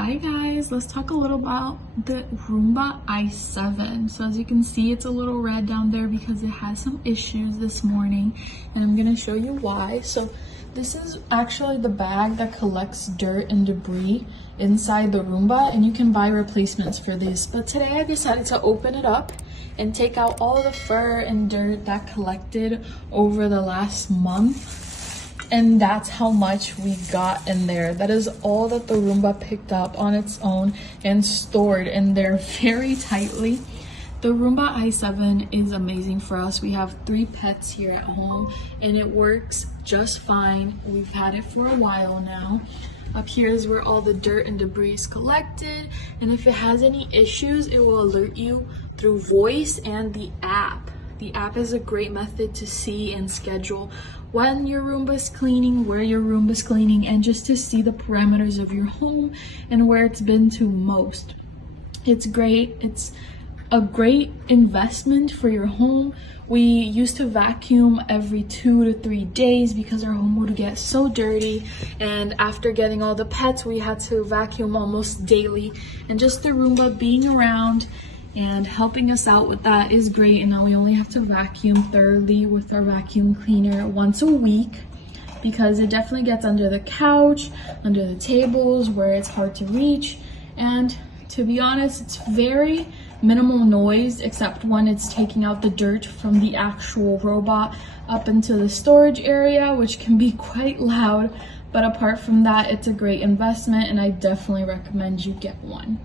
Hi guys, let's talk a little about the Roomba i7. So as you can see, it's a little red down there because it has some issues this morning, and I'm gonna show you why. So this is actually the bag that collects dirt and debris inside the Roomba, and you can buy replacements for these. But today I decided to open it up and take out all the fur and dirt that collected over the last month. And that's how much we got in there. That is all that the Roomba picked up on its own and stored in there very tightly. The Roomba i7 is amazing for us. We have 3 pets here at home and it works just fine. We've had it for a while now. Up here is where all the dirt and debris is collected, and if it has any issues, it will alert you through voice and the app. The app is a great method to see and schedule when your Roomba is cleaning, where your Roomba is cleaning, and just to see the parameters of your home and where it's been to most. It's great. It's a great investment for your home. We used to vacuum every 2 to 3 days because our home would get so dirty, and after getting all the pets, we had to vacuum almost daily. And just the Roomba being around and helping us out with that is great. And now we only have to vacuum thoroughly with our vacuum cleaner once a week, because it definitely gets under the couch, under the tables where it's hard to reach. And to be honest, it's very minimal noise except when it's taking out the dirt from the actual robot up into the storage area, which can be quite loud. But apart from that, it's a great investment and I definitely recommend you get one.